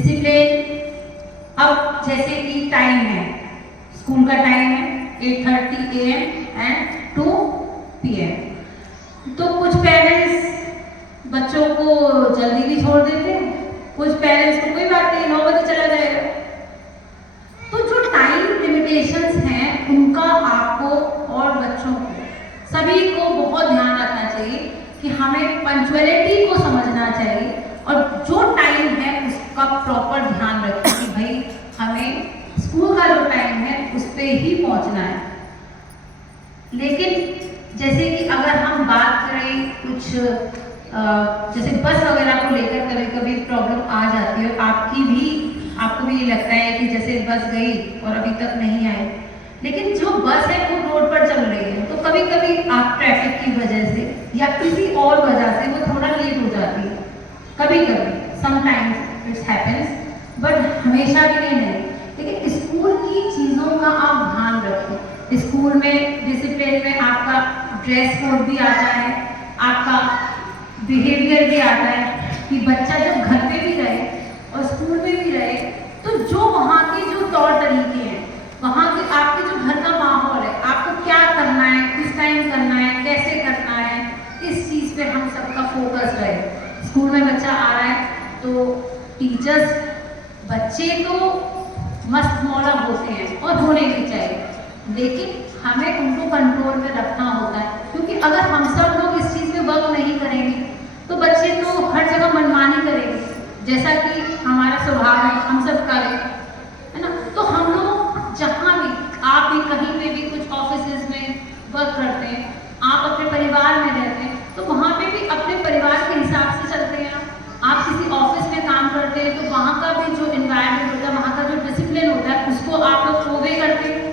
Discipline. अब जैसे कि टाइम है, स्कूल का टाइम है 8:30 AM एंड 2 PM। तो कुछ पेरेंट्स बच्चों को जल्दी भी छोड़ देते हैं, कुछ पेरेंट्स को कोई बात नहीं 9 बजे चला जाएगा। तो जो टाइम लिमिटेशंस हैं उनका आपको और बच्चों को सभी को बहुत ध्यान रखना चाहिए कि हमें पंक्चुअलिटी को समझना चाहिए और जो टाइम है उसका प्रॉपर ध्यान रखें कि भाई हमें स्कूल का जो टाइम है उस पर ही पहुंचना है। लेकिन जैसे कि अगर हम बात करें कुछ जैसे बस वगैरह को लेकर कभी कभी प्रॉब्लम आ जाती है, आपको भी ये लगता है कि जैसे बस गई और अभी तक नहीं आई, लेकिन जो बस है वो रोड पर चल रही है, तो कभी कभी आप ट्रैफिक की वजह से या किसी और वजह से वो थोड़ा लेट हो जाती है, कभी कभी समटाइम्स इट्स हैपेंस, बट हमेशा के लिए नहीं। लेकिन स्कूल की चीज़ों का आप ध्यान रखें। स्कूल में डिसिप्लिन में आपका ड्रेस कोड भी आता है, आपका बिहेवियर भी आता है कि बच्चा जब घर पे भी रहे और स्कूल में भी रहे तो जो वहाँ के जो तौर तरीके हैं, वहाँ के आपके जो घर का माहौल है, आपको क्या करना है, किस टाइम करना है, कैसे करना है, इस चीज़ पे हम सबका फोकस रहे। स्कूल में बच्चा आ रहा है तो टीचर्स, बच्चे तो मस्त मौला होते हैं और होने भी चाहिए, लेकिन हमें उनको कंट्रोल में रखना होता है, क्योंकि अगर हम सब लोग इस चीज़ में वर्क नहीं करेंगे तो बच्चे तो हर जगह मनमानी करेंगे, जैसा कि हमारा स्वभाव है, हम सब करें, है ना। तो हम लोग जहाँ भी, आप भी कहीं पे भी कुछ ऑफिस में वर्क करते हैं, आप अपने परिवार में रहते हैं, तो वहाँ पे भी अपने परिवार के हिसाब से चलते हैं। आप किसी ऑफिस में काम करते हैं तो वहाँ का भी जो एनवायरनमेंट होता है, वहाँ का जो डिसिप्लिन होता है, उसको आप लोग ओबे करते हैं।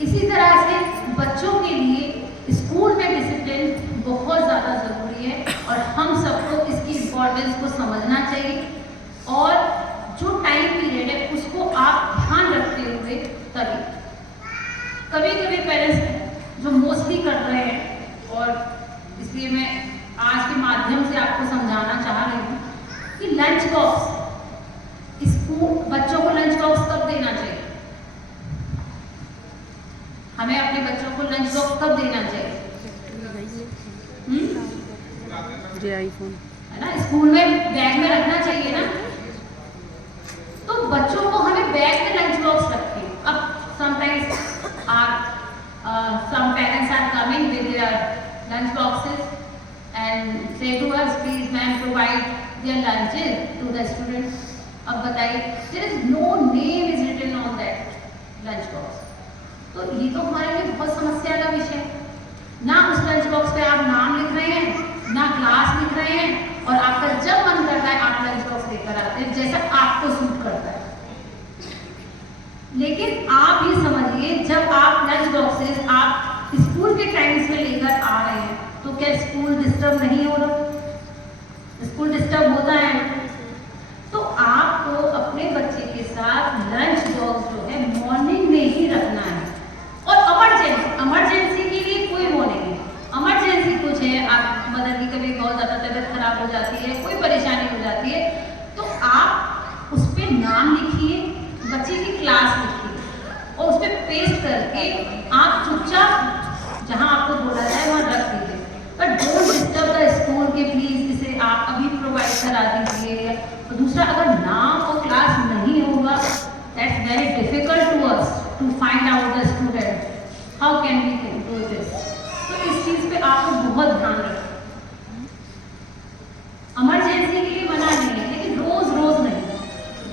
इसी तरह से बच्चों के लिए स्कूल में डिसिप्लिन बहुत ज़्यादा ज़रूरी है और हम सबको इसकी इम्पोर्टेंस को समझना चाहिए, और जो टाइम पीरियड है उसको आप ध्यान रखते हुए तभी। कभी कभी पेरेंट्स जो मोस्टली कर रहे हैं, और इसलिए मैं आज के माध्यम से आपको समझाना चाह रही हूँ कि लंच बॉक्स, स्कूल बच्चों को लंच बॉक्स कब देना चाहिए, हमें अपने बच्चों को लंच बॉक्स कब देना चाहिए? आईफोन है ना, स्कूल में बैग में रखना चाहिए ना, तो बच्चों को हमें बैग में लंच बॉक्स रखें। अब sometimes some parents are coming with their lunch boxes and say to us, please ma'am provide their lunches to the students। अब बताइए, there is no name is written on that lunch box, तो ये तो हमारे लिए बहुत समस्या का विषय है। ना उस लंच बॉक्स पे आप नाम लिख रहे हैं, ना क्लास लिख रहे हैं, और आपका जब मन करता है आप लंच बॉक्स लेकर आते हैं जैसा आपको सूट करता है। लेकिन आप ये समझिए, जब आप लंच बॉक्सेस आप स्कूल के टाइम से लेकर आ रहे हैं तो क्या स्कूल डिस्टर्ब नहीं हो रहा? स्कूल डिस्टर्ब होता है। तो आपको अपने बच्चे के साथ लंच बॉक्स जो है मॉर्निंग में ही रखना है, और इमरजेंसी के लिए कोई वो नहीं है। इमरजेंसी कुछ है, आप मदर की कभी बहुत ज़्यादा तबीयत खराब हो जाती है, कोई परेशानी हो जाती है, तो आप उस पर नाम लिखिए, बच्चे की क्लास लिखिए और उस पर पेस्ट करके आप चुपचाप जहाँ आपको बोला जाए वहाँ रख दीजिए, but don't disturb the school के प्लीज़ इसे आप अभी प्रोवाइड करा दीजिए। और दूसरा, अगर नाम और क्लास नहीं होगा, that's very difficult to us to find out the student, how can we do this. तो इस चीज़ पे आपको बहुत ध्यान रखें। इमरजेंसी के लिए मना नहीं है, लेकिन रोज रोज नहीं।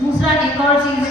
दूसरा, एक और चीज़